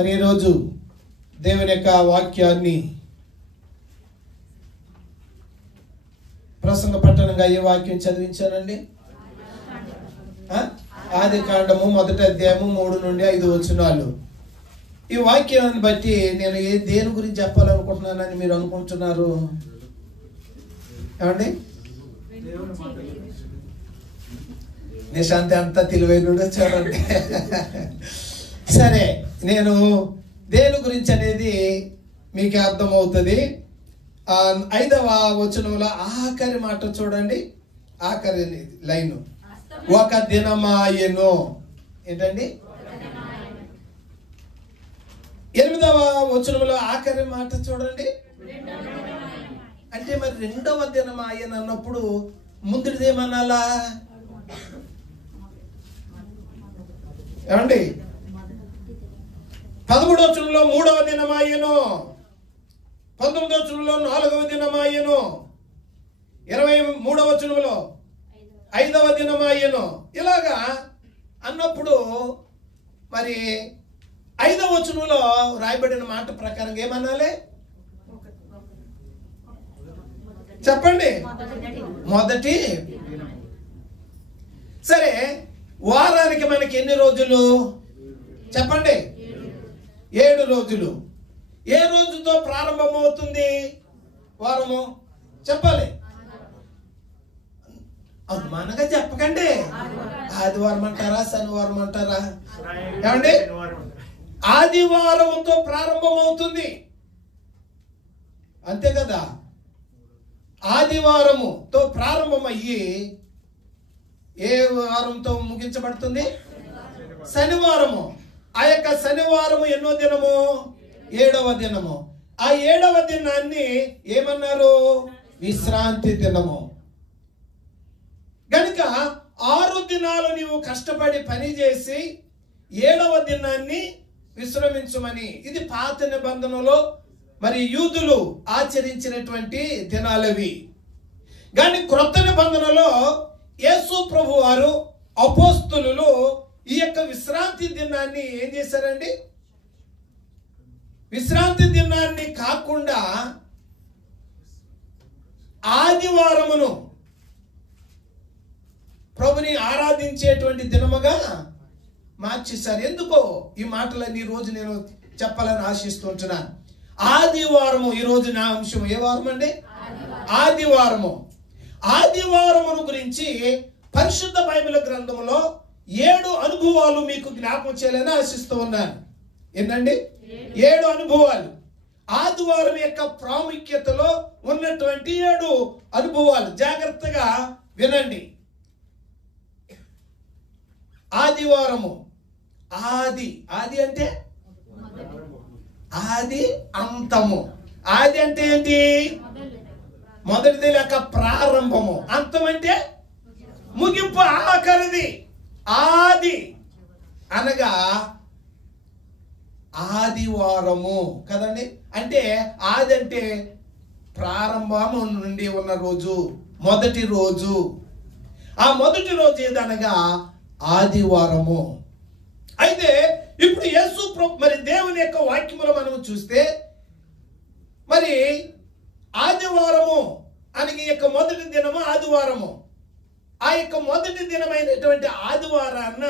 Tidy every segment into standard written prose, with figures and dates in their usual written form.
మరి ఈరోజు దేవుని యొక్క వాక్యాన్ని ప్రసంగ పట్టణంగా ఏ వాక్యం చదివించానండి? ఆదికాండము 1వ అధ్యాయము 3 నుండి 5 వచనాలు. ఈ వాక్యాన్ని బట్టి నేను దేని గురించి చెప్పాలనుకుంటున్నానని మీరు అనుకుంటున్నారు? ఏమండి? నిశాంతి అంతా తెలివైనడు చూడండి. సరే, నేను దేని గురించి అనేది మీకు అర్థమవుతుంది. 5వ వచనంలో ఆఖరి మాట చూడండి, ఆఖరి లైను, ఒక దినమాయెను. ఏంటండి? 8వ వచనంలో ఆఖరి మాట చూడండి. అంటే మరి 2వ దినమాయెను అన్నప్పుడు ముందుదేమనాలా? ఏమండి? 11వ వచనంలో 3వ దినమాయెను, 19వ వచనంలో 4వ దినమాయెను, 23వ వచనంలో 5వ దినమాయెను. ఇలాగా అన్నప్పుడు మరి 5వ వచనంలో రాయబడిన మాట ప్రకారం ఏమనాలి చెప్పండి? మొదటి. సరే, వారానికి మనకి ఎన్ని రోజులు చెప్పండి? 7 రోజులు. ఏ రోజుతో ప్రారంభమవుతుంది వారము? చెప్పాలి. అనుమానంగా చెప్పకండి. ఆదివారం అంటారా, శనివారం అంటారా? ఏమండి? ఆదివారంతో ప్రారంభమవుతుంది, అంతే కదా? ఆదివారముతో ప్రారంభమయ్యి ఏ వారంతో ముగించబడుతుంది? శనివారము. ఆ యొక్క శనివారము ఎన్నో దినము? 7వ దినము. ఆ 7వ దినాన్ని ఏమన్నారు? విశ్రాంతి దినము. గనుక 6 దినాలు నీవు కష్టపడి పని చేసి 7వ దినాన్ని విశ్రమించమని, ఇది పాత నిబంధనలో మరి యూదులు ఆచరించినటువంటి దినాలవి. కానీ క్రొత్త నిబంధనలో యేసు ప్రభు వారు, అపోస్తలులు ఈ యొక్క విశ్రాంతి దినాన్ని ఏం చేశారండి? విశ్రాంతి దినాన్ని కాకుండా ఆదివారమును ప్రభుని ఆరాధించేటువంటి దినముగా మార్చేశారు. ఎందుకో ఈ మాటలన్నీ రోజు నేను చెప్పాలని ఆశిస్తుంటున్నాను. ఆదివారము ఈరోజు నా అంశం. ఏ వారం అండి? ఆదివారము. ఆదివారమును గురించి పరిశుద్ధ బైబిల్ గ్రంథంలో 7 అనుభవాలు మీకు జ్ఞాపకం చేయాలని ఆశిస్తూ ఉన్నాను. ఏంటండి? 7 అనుభవాలు. ఆదివారం యొక్క ప్రాముఖ్యతలో ఉన్నటువంటి 7 అనుభవాలు జాగ్రత్తగా వినండి. ఆదివారము. ఆది అంటే ఆది అంతము. ఆది అంటే ఏంటి? మొదటిది లేక ప్రారంభము. అంతం అంటే ముగింపు, ఆఖరిది. ఆది అనగా ఆదివారము కదండి. అంటే ఆది అంటే ప్రారంభము నుండి ఉన్న రోజు, మొదటి రోజు. ఆ మొదటి రోజు ఏదనగా ఆదివారము. అయితే ఇప్పుడు యేసు మరి దేవుని యొక్క వాక్యములో మనం చూస్తే మరి ఆదివారము అని యొక్క మొదటి దినము ఆదివారము. ఆ యొక్క మొదటి దినమైనటువంటి ఆదివారాన్న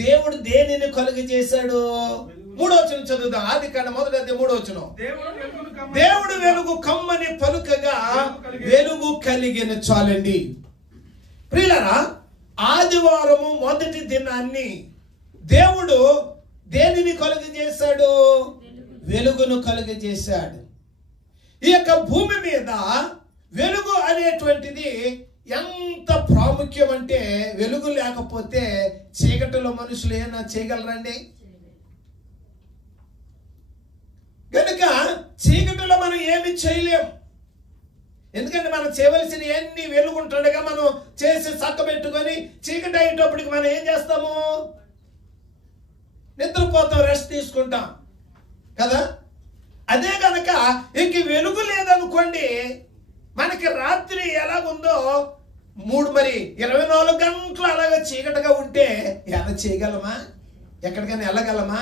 దేవుడు దేనిని కలుగ చేశాడు? 3వ వచనం చదువుదాం. ఆదికాండం 1వ అధ్యాయం 3వ వచనం. దేవుడు వెలుగు కమ్మని పలుకగా వెలుగు కలిగిన. చాలండి ప్రియులారా, ఆదివారము మొదటి దినాన్ని దేవుడు దేనిని కలుగజేశాడు? వెలుగును కలుగజేశాడు. ఈ యొక్క భూమి మీద వెలుగు అనేటువంటిది ఎంత ప్రాముఖ్యం అంటే, వెలుగు లేకపోతే చీకటిలో మనుషులు ఏమైనా చేయగలరండి? కనుక చీకటిలో మనం ఏమి చేయలేం. ఎందుకంటే మనం చేయవలసిన ఎన్ని వెలుగుంటుండగా మనం చేసి చక్కబెట్టుకొని చీకటి అయ్యేటప్పటికి మనం ఏం చేస్తాము? నిద్రపోతాం, రెస్ట్ తీసుకుంటాం కదా. అదే కనుక ఇంక వెలుగు లేదనుకోండి, మనకి రాత్రి ఎలాగుందో 24 గంటలు అలాగే చీకటిగా ఉంటే ఎలా చేయగలమా? ఎక్కడికైనా వెళ్ళగలమా?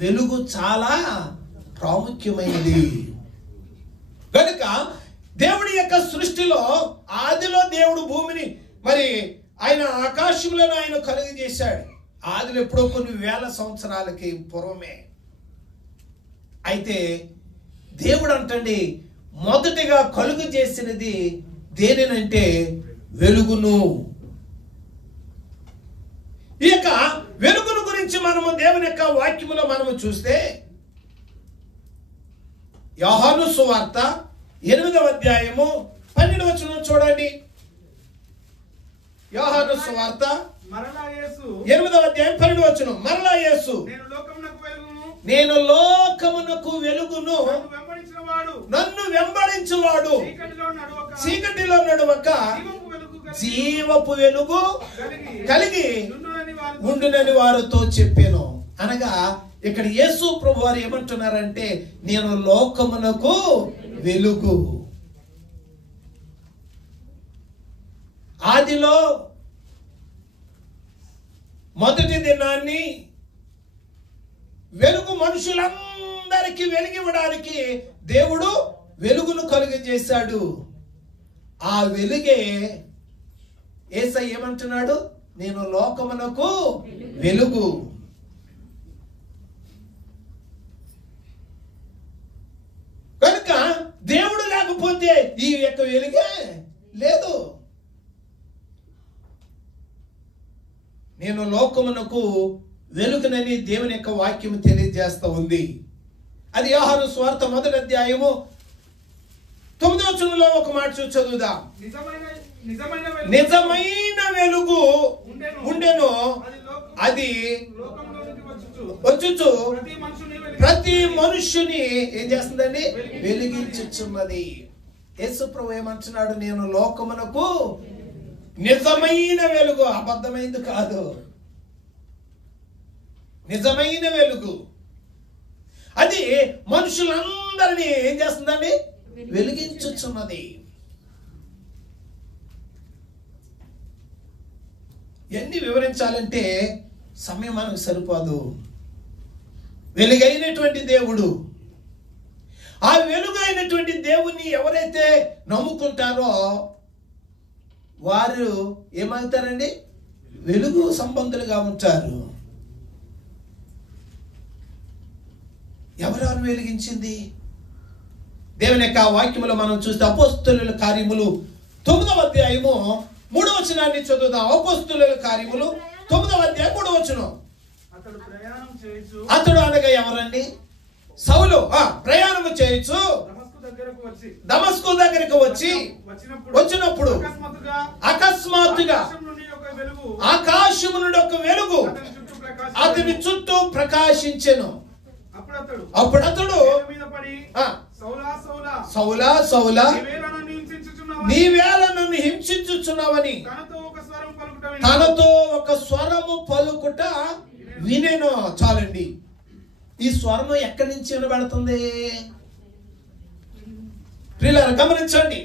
వెలుగు చాలా ప్రాముఖ్యమైనది. కనుక దేవుడి యొక్క సృష్టిలో ఆదిలో దేవుడు భూమిని మరి ఆయన ఆకాశంలోనే ఆయన కలుగు చేశాడు. ఆదిలో ఎప్పుడో కొన్ని వేల సంవత్సరాలకి పూర్వమే. అయితే దేవుడు అంటండి మొదటిగా కలుగు చేసినది దేనినంటే వెలుగును. ఈ యొక్క వెలుగును గురించి మనము దేవుని యొక్క వాక్యములో మనము చూస్తే యోహాను సువార్త 8వ అధ్యాయము 12వ వచనం చూడండి. యోహాను సువార్త 8వ అధ్యాయం 12వ వచనం. మరలా యేసు నేను లోకమునకు వెలుగును, నన్ను వెంబడించువాడు చీకటిలో నడువక జీవపు వెలుగు కలిగి ఉండునని వారితో చెప్పాను. అనగా ఇక్కడ యేసు ప్రభు వారు ఏమంటున్నారంటే నేను లోకమునకు వెలుగు. ఆదిలో మొదటి దినాన్ని వెలుగు మనుషులందరికీ వెలిగివ్వడానికి దేవుడు వెలుగును కలుగజేశాడు. ఆ వెలుగే యేసయ్య ఏమంటున్నాడు, నేను లోకమునకు వెలుగు. కనుక దేవుడు లేకపోతే ఈ యొక్క వెలుగే లేదు. నేను లోకమునకు వెలుగునని దేవుని యొక్క వాక్యం తెలియజేస్తా ఉంది. అది యోహాను సువార్త 1వ అధ్యాయము 9వ వచనంలో ఒక మాట చదువుదాం. నిజమైన వెలుగు ఉండెను, అది వచ్చుచు ప్రతి మనుష్యుని ఏం చేస్తుందండి, వెలిగించుచున్నది. యేసు ప్రభు ఏమంటున్నాడు, నేను లోకమునకు నిజమైన వెలుగు. అబద్ధమైంది కాదు, నిజమైన వెలుగు. అది మనుషులందరినీ ఏం చేస్తుందండి, వెలిగించుచున్నది. ఎన్ని వివరించాలంటే సమయం మనకు సరిపోదు. వెలుగైనటువంటి దేవుడు, ఆ వెలుగైనటువంటి దేవుణ్ణి ఎవరైతే నమ్ముకుంటారో వారు ఏమవుతారండి, వెలుగు సంబంధులుగా ఉంటారు. ఎవరు వెలిగించింది? దేవుని యొక్క వాక్యములో మనం చూస్తే అపోస్తలుల కార్యములు 9వ అధ్యాయము 3వ వచనాన్ని చదువుదాం. అపోస్తలుల కార్యములు 9వ అధ్యాయం 3వ వచనం. అతడు అనగా ఎవరండి? సౌలు. ప్రయాణము చేయొచ్చు దమస్కు దగ్గరకు వచ్చినప్పుడు అకస్మాత్తుగా ఆకాశము నుండి ఒక వెలుగు అతని చుట్టూ ప్రకాశించెను. అప్పుడు అతడు సౌలా సౌలా నీవేళ నన్ను హింసించుచున్నావని తనతో ఒక స్వరము పలుకుట వినెను. చాలండి, ఈ స్వరము ఎక్కడి నుంచి వినబడుతుంది? ప్రియులారా గమనించండి.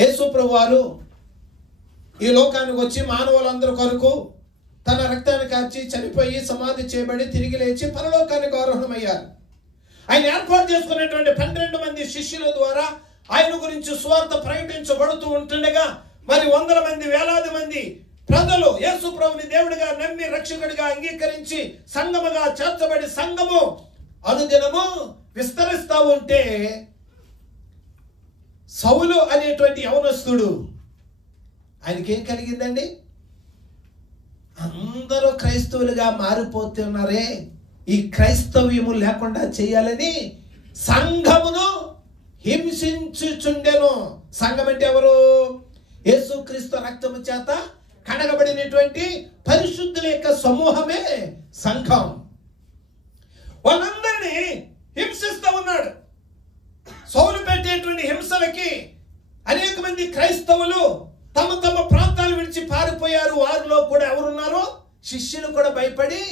యేసు ప్రభువారు ఈ లోకానికి వచ్చి మానవులందరి కొరకు తన రక్తాన్ని కార్చి చనిపోయి సమాధి చేయబడి తిరిగి లేచి పరలోకానికి ఆరోహణమయ్యారు. ఆయన ఏర్పాటు చేసుకున్నటువంటి 12 మంది శిష్యుల ద్వారా ఆయన గురించి సువార్త ప్రకటించబడుతూ ఉంటుండగా మరి వందల మంది వేలాది మంది ప్రజలు యేసు ప్రభుని దేవుడిగా నమ్మి రక్షకుడిగా అంగీకరించి సంఘముగా చేర్చబడి సంఘము అనుదినము విస్తరిస్తూ ఉంటే సౌలు అనేటువంటి యవనస్తుడు ఆయనకేం కలిగిందండి? అందరూ క్రైస్తవులుగా మారిపోతున్నారే, ఈ క్రైస్తవ్యము లేకుండా చేయాలని సంఘమును హింసించుచుండెను. సంఘం అంటే ఎవరు? యేసుక్రీస్తు రక్తము చేత కడగబడినటువంటి పరిశుద్ధుల యొక్క సమూహమే సంఘం. వాళ్ళందరినీ హింసిస్తూ ఉన్నాడు. సౌలు పెట్టేటువంటి హింసలకి అనేక మంది క్రైస్తవులు తమ తమ ప్రాంతాలు విడిచి పారిపోయారు. వారిలో కూడా ఎవరున్నారో శిష్యులు కూడా భయపడి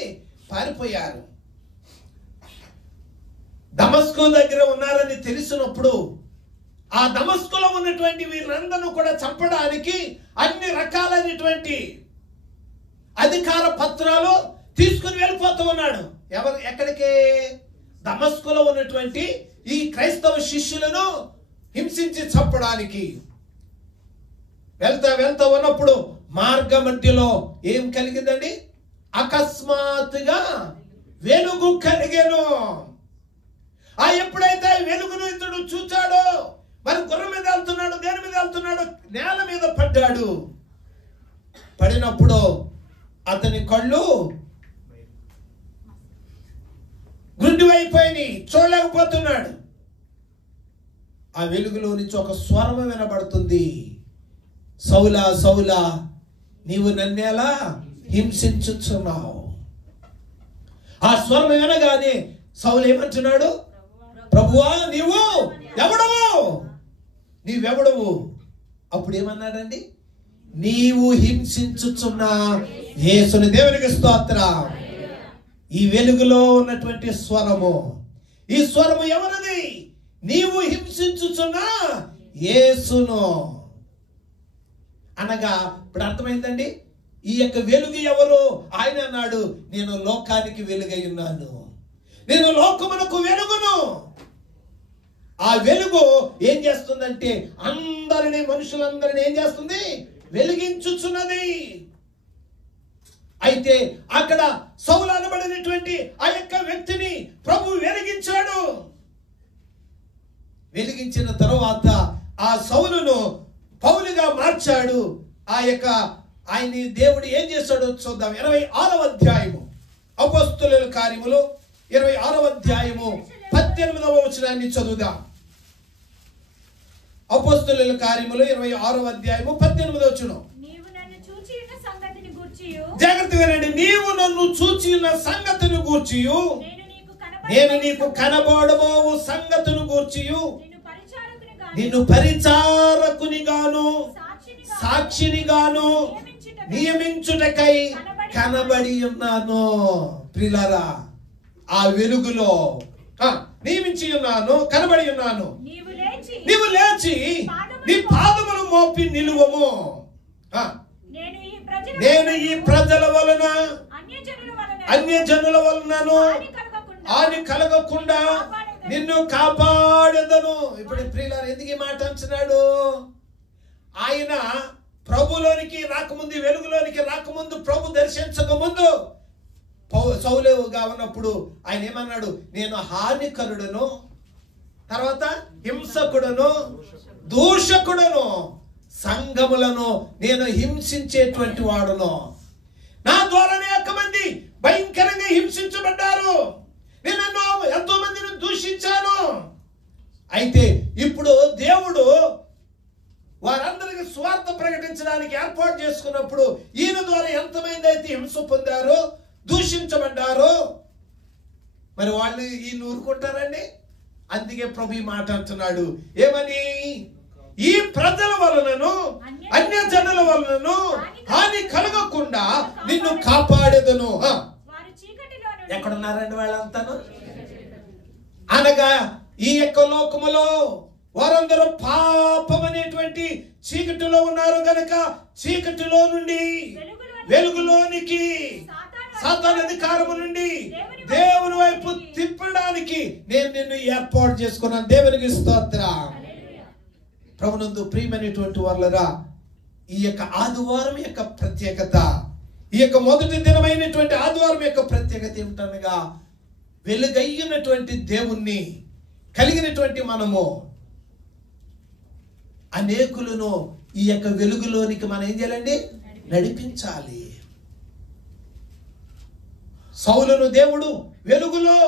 పారిపోయారు. దమస్కు దగ్గర ఉన్నారని తెలిసినప్పుడు ఆ దమస్కులో ఉన్నటువంటి వీళ్ళందరూ కూడా చంపడానికి అన్ని రకాలైనటువంటి అధికార పత్రాలు తీసుకుని వెళ్ళిపోతూ ఉన్నాడు. ఎక్కడికి? దమస్కులో ఉన్నటువంటి ఈ క్రైస్తవ శిష్యులను హింసించి చంపడానికి వెళ్తా ఉన్నప్పుడు మార్గ మధ్యలో ఏం కలిగిందండి? అకస్మాత్తుగా వెలుగు కలిగెను. ఎప్పుడైతే వెలుగును ఇతడు చూచాడో, మరి గుర్రం మీద వెళ్తున్నాడు, దేని మీద వెళ్తున్నాడు, నేల మీద పడ్డాడు. పడినప్పుడు అతని కళ్ళు గుండివైపోయి చూడలేకపోతున్నాడు. ఆ వెలుగులో నుంచి ఒక స్వరం వినబడుతుంది, సౌలా సౌలా నీవు నన్నేలా హింసించుచున్నావు. ఆ స్వరం వినగానే సౌలు ఏమంటున్నాడు? ప్రభువా నీవు ఎవడవు, నీవెవడవు? అప్పుడు ఏమన్నాడండి? నీవు హింసించుచున్న యేసుని. దేవునికి స్తోత్రం. ఈ వెలుగులో ఉన్నటువంటి స్వరము, ఈ స్వరము ఎవరిది? నీవు హింసించుచున్న యేసును అనగా ఇప్పుడు అర్థమైందండి. ఈ యొక్క వెలుగు ఎవరు? ఆయన అన్నాడు, నేను లోకానికి వెలుగై ఉన్నాను, నేను లోకమునకు వెలుగును. ఆ వెలుగు ఏం చేస్తుందంటే అందరినీ, మనుషులందరినీ ఏం చేస్తుంది? వెలిగించుచున్నది. అయితే అక్కడ సౌలు అనబడినటువంటి ఆ యొక్క వ్యక్తిని ప్రభు వెలిగించాడు. వెలిగించిన తరువాత ఆ సౌలును పౌలుగా మార్చాడు. ఆయన్ని దేవుడు ఏం చేశాడో చూద్దాం. 26వ అధ్యాయము అపోస్తలుల కార్యములు 26వ అధ్యాయము 18వ వచనాన్ని చదువుదాం. అపోస్తలుల కార్యములు 26వ అధ్యాయము 18వ వచనం. జాగ్రత్తగా వినండి. నీవు నన్ను చూచి ఉన్న సంగతిని గూర్చియు, నేను నీకు కనబడబోవు సంగతిని గూర్చియు, నిన్ను పరిచారకునిగాను సాక్షినిగాను నియమించుటకై కనబడి ఉన్నాను. ప్రియులారా, ఆ వెలుగులో నియమించి ఉన్నాను, కనబడి ఉన్నాను. నీవు లేచి నీ పాదములు మోపి నిలువము. నేను ఈ ప్రజల వలన అన్యజనుల వలనను హాని కలగకుండా నిన్ను కాపాడెదను. ఇప్పుడు ప్రియులారా, ఎందుకు ఈ మాట అంటున్నాడు? ఆయన ప్రభులోనికి రాకముందు, వెలుగులోనికి రాకముందు, ప్రభు దర్శించక ముందు సౌలుగా ఉన్నప్పుడు ఆయన ఏమన్నాడు? నేను హానికరుడును, తర్వాత హింసకుడును, దూషకుడును, సంఘములను నేను హింసించేటువంటి వాడును. నా ద్వారానే అనేక మంది భయంకరంగా హింసించబడ్డారు. నేను ఎంతో మందిని దూషించాను. అయితే ఇప్పుడు దేవుడు వారందరికీ స్వార్థ ప్రకటించడానికి ఏర్పాటు చేసుకున్నప్పుడు ఈయన ద్వారా ఎంతమంది అయితే హింస పొందారో, దూషించబడ్డారో, మరి వాళ్ళు ఈయన ఊరుకుంటారండి? అందుకే ప్రభు ఈ మాట అంటున్నాడు. ఏమని? ఈ ప్రజల వలనను అన్యజనుల వలనను హాని కలగకుండా నిన్ను కాపాడెదను. ఎక్కడున్నారండి వాళ్ళంతాను? అనగా ఈ యొక్క లోకములో వారందరూ పాపం అనేటువంటి చీకటిలో ఉన్నారు గనక చీకటిలో నుండి వెలుగులోనికి, సాతాను అధికారము నుండి దేవుని వైపు తిప్పడానికి నేను నిన్ను ఏర్పాటు చేసుకున్నాను. దేవునికి స్తోత్రం. ప్రభునందు ప్రియమైనటువంటి వాళ్ళరా, ఈ యొక్క ఆదివారం యొక్క ప్రత్యేకత, ఈ యొక్క మొదటి దినమైనటువంటి ఆదివారం యొక్క ప్రత్యేకత ఏమిటనగా, వెలుగైనటువంటి దేవుణ్ణి కలిగినటువంటి మనము అనేకులను ఈ యొక్క వెలుగులోనికి మనం ఏం చేయాలండి? నడిపించాలి. సౌలును దేవుడు వెలుగులో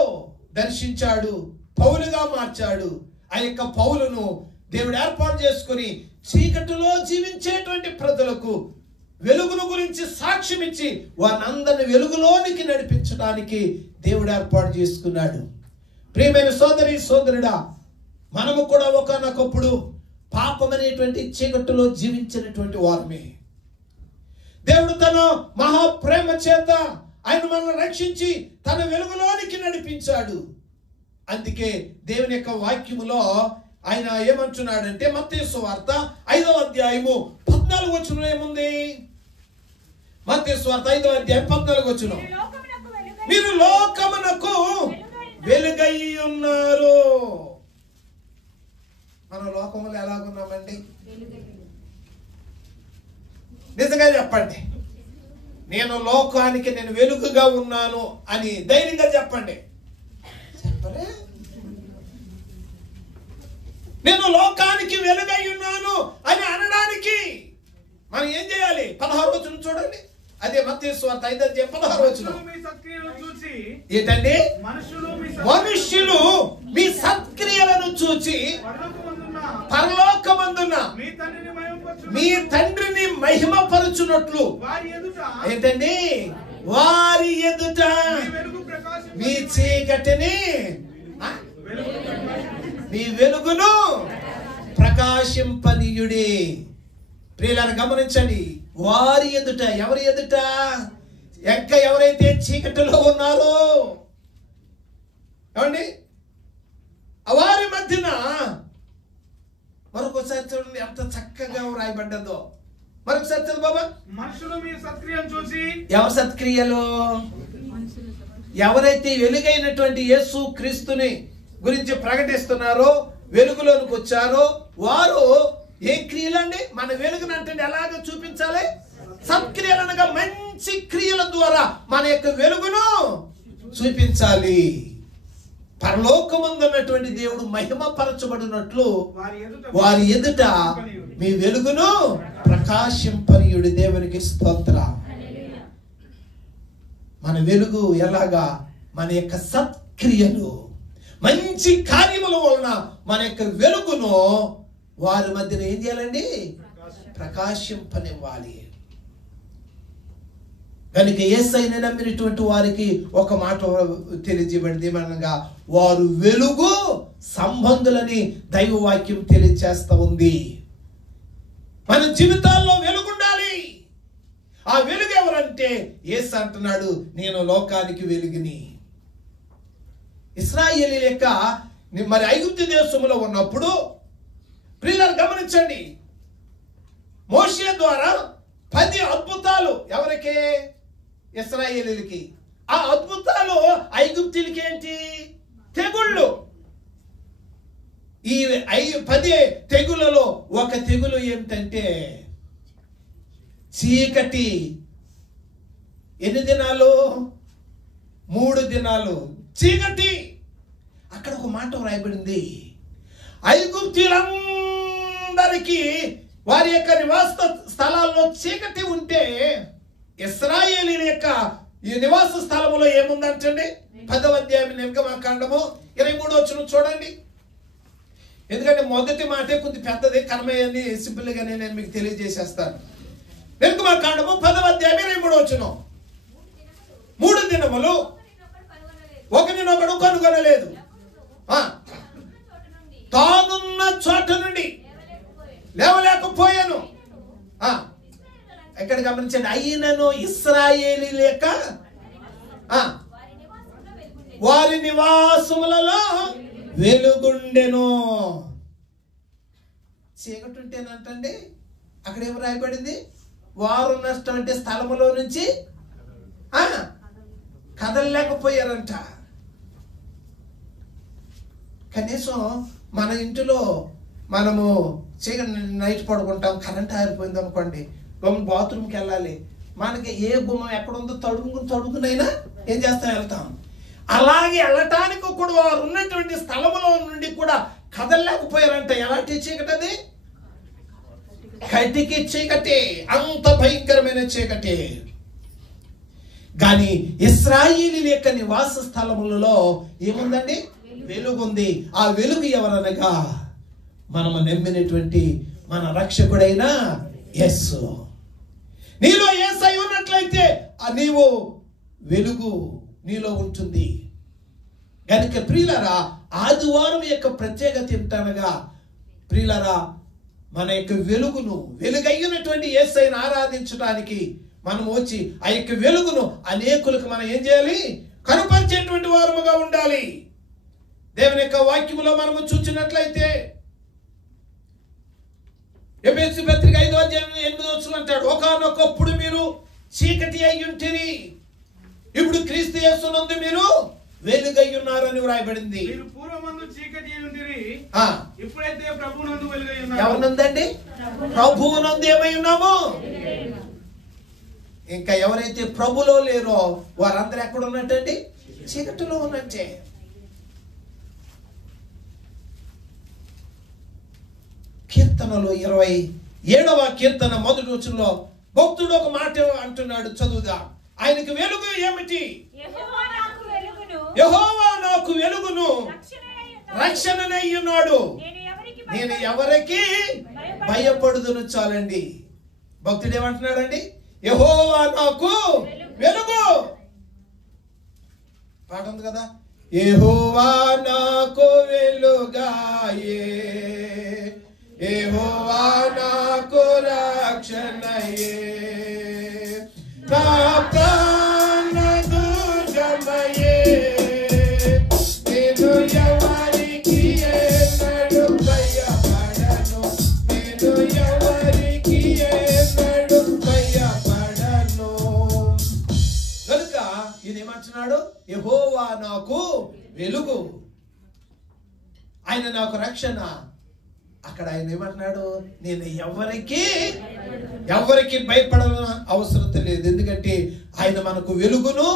దర్శించాడు, పౌలుగా మార్చాడు. ఆ యొక్క పౌలును దేవుడు ఏర్పాటు చేసుకుని చీకటిలో జీవించేటువంటి ప్రజలకు వెలుగును గురించి సాక్ష్యం ఇచ్చి వారందరిని వెలుగులోనికి నడిపించడానికి దేవుడు ఏర్పాటు చేసుకున్నాడు. ప్రియమైన సోదరి సోదరుడా, మనము కూడా ఒకనొకప్పుడు పాపం అనేటువంటి చీకటిలో జీవించినటువంటి వారమే. దేవుడు తన మహాప్రేమ చేత ఆయన మనల్ని రక్షించి తన వెలుగులోనికి నడిపించాడు. అందుకే దేవుని యొక్క వాక్యములో ఆయన ఏమంటున్నాడంటే, మత్తయి సువార్త 5వ అధ్యాయము 14వ వచనం ఏముంది? మత్తయి సువార్త 5వ అధ్యాయం 14వ వచనం. మీరు లోకమునకు వెలుగై ఉన్నారు. మనం లోకములో ఎలాగున్నామండి? నిజంగా చెప్పండి, నేను లోకానికి నేను వెలుగుగా ఉన్నాను అని ధైర్యంగా చెప్పండి. చెప్పరే? నేను లోకానికి వెలుగై ఉన్నాను అని అనడానికి మనం ఏం చేయాలి? 16వ వచనం చూడండి. అదే మత్తయి సువార్త 5వ అధ్యాయం 16వ వచనం. ఏంటండి? మనుష్యులు మీ సత్క్రియలను చూచి పరలోకమందున్న మీ తండ్రిని మహిమపరచునట్లు ఏంటండి? వారి ఎదుట మీ చీకటిని మీ వెలుగును ప్రకాశింపనీయుడి. ప్రియులను గమనించండి, వారి ఎదుట. ఎవరి ఎదుట? ఎవరైతే చీకటిలో ఉన్నారో ఏమండి, వారి మధ్యన. మరొకసారి చూడండి ఎంత చక్కగా రాయబడ్డదో. మరొకసారి చదువు బాబా. మనుషులు మీ సత్క్రియను చూసి. ఎవరి సత్క్రియలు? ఎవరైతే వెలుగైనటువంటి యేసు క్రీస్తుని గురించి ప్రకటిస్తున్నారో, వెలుగులోనికి వచ్చారో వారు ఏ క్రియలండి? మన వెలుగునంటే ఎలాగ చూపించాలి? సత్క్రియలు అనగా మంచి క్రియల ద్వారా మన యొక్క వెలుగును చూపించాలి. పరలోకమందున్నటువంటి దేవుడు మహిమపరచబడినట్లు వారి ఎదుట మీ వెలుగును ప్రకాశింపనీయుడి. దేవునికి స్తోత్రం. మన వెలుగు ఎలాగా? మన యొక్క సత్క్రియలు, మంచి కార్యముల వలన మన యొక్క వెలుగును వారి మధ్యన ఏం చేయాలండి? ప్రకాశింపనివ్వాలి. కనుక యేసయ్యను నమ్మినటువంటి వారికి ఒక మాట తెలియజేయబడింది. ఏమనగా వారు వెలుగు సంబంధులని దైవవాక్యం తెలియజేస్తా ఉంది. మన జీవితాల్లో వెలుగు ఉండాలి. ఆ వెలుగు ఎవరంటే యేసు అంటున్నాడు, నేను లోకానికి వెలుగుని. ఇశ్రాయేలీయుల యొక్క మరి ఐగుప్తు దేశంలో ఉన్నప్పుడు ప్రియులను గమనించండి, మోషే ద్వారా 10 అద్భుతాలు ఎవరికి? ఇశ్రాయేలీయులకి. ఆ అద్భుతాలు ఐగుప్తీయులకి ఏంటి? తెగుళ్ళు. ఈ 10 తెగుళ్ళలో ఒక తెగులు ఏమిటంటే చీకటి. ఎన్ని దినాలు? 3 దినాలు చీకటి. అక్కడ ఒక మాట రాయబడింది, ఐగుప్తీయులందరికీ వారి యొక్క నివాస స్థలాల్లో చీకటి ఉంటే ఇశ్రాయేలీయుల యొక్క ఈ నివాస స్థలములో ఏముందంటండి? 10వ అధ్యాయం నిర్గమకాండము 23వ వచనం చూడండి. ఎందుకంటే మొదటి మాటే కొద్ది పెద్దది, కనమయ్యని సింపుల్ గా నేను మీకు తెలియజేసేస్తాను. నిర్గమకాండము 10వ అధ్యాయం 23వ వచనం. 3 దినములు ఒకరినొకడు కనుగొనలేదు, తానున్న చోట నుండి లేవలేకపోయాను. ఎక్కడ గమనించండి, అయినను ఇశ్రాయేలీయుల యొక్క వారి నివాసములలో వెలుగుండెను. చీకటి ఉంటేనంటండి అక్కడ ఏమి రాయబడింది? వారు ఉన్నటువంటి స్థలములో నుంచి కదలలేకపోయారంట. కనీసం మన ఇంటిలో మనము చీకటి నైట్ పడుకుంటాం, కరెంట్ ఆరిపోయింది అనుకోండి, బాత్రూమ్కి వెళ్ళాలి, మనకి ఏ గుమ్మం ఎక్కడుందో తడుగునైనా ఏం చేస్తాం? వెళ్తాం. అలాగే వెళ్ళటానికి కూడా వారు ఉన్నటువంటి స్థలములో నుండి కూడా కదలలేకపోయారంట. ఎలాంటి చీకటి అది? కటికి చీకటి, అంత భయంకరమైన చీకటి. కానీ ఇశ్రాయేలీయుల యొక్క నివాస స్థలములలో ఏముందండి? వెలుగుంది. ఆ వెలుగు ఎవరనగా మనము నమ్మినటువంటి మన రక్షకుడైన యేసు. నీలో యేసయ్య ఉన్నట్లయితే నీవు వెలుగు నీలో ఉంటుంది. కనుక ప్రియులరా, ఆదివారం యొక్క ప్రత్యేకత ఏమిటనగా ప్రియులరా, మన యొక్క వెలుగును, వెలుగైనటువంటి యేసయ్యను ఆరాధించడానికి మనం వచ్చి ఆ యొక్క వెలుగును అనేకులకు మనం ఏం చేయాలి? కనుపరిచేటువంటి వారముగా ఉండాలి. దేవుని యొక్క వాక్యములో మనము చూసినట్లయితే ఎఫెసీ పత్రిక 5వ అధ్యాయం 8వ వచనం అంటాడు, ఒకానొకప్పుడు మీరు చీకటి అయ్యుంటిరి, ఇప్పుడు క్రీస్తు యేసునందు మీరు వెలుగై ఉన్నారని వ్రాయబడింది. మీరు పూర్వమందు చీకటి అయ్యుంటిరి, ఆ ఇప్పుడైతే ప్రభువునందు వెలుగై ఉన్నారు. ఎవరినందండి? ప్రభువునందు ఏమై ఉన్నాము. ఇంకా ఎవరైతే ప్రభులో లేరో వారందరూ ఎక్కడ ఉన్నట్టండి? చీకటిలో ఉన్నట్టే. కీర్తనలో 27వ కీర్తన మొదటి వచనంలో భక్తుడు ఒక మాట అంటున్నాడు, చదువుదా. ఆయనకు వెలుగు ఏమిటి? యెహోవా నాకు వెలుగును రక్షణనై ఉన్నాడు, నేను ఎవరికి భయపడుదును. చాలండి. భక్తుడు ఏమంటున్నాడండి? యెహోవా నాకు వెలుగు. పాట ఉంది కదా, యెహోవా నాకు వెలుగాయే, యెహోవా నాకు రక్షణయే, నా ప్రాణ దుర్గమయే, నేను ఎవరికి ఎన్నడూ భయపడను, నేను ఎవరికి ఎన్నడూ భయపడను. కనుక ఈయన ఏమంటున్నాడు? యెహోవా నాకు వెలుగు, ఆయన నాకు రక్షణ. అక్కడ ఆయన ఏమంటున్నాడు? నేను ఎవరికి భయపడాల్సిన అవసరం లేదు, ఎందుకంటే ఆయన మనకు వెలుగును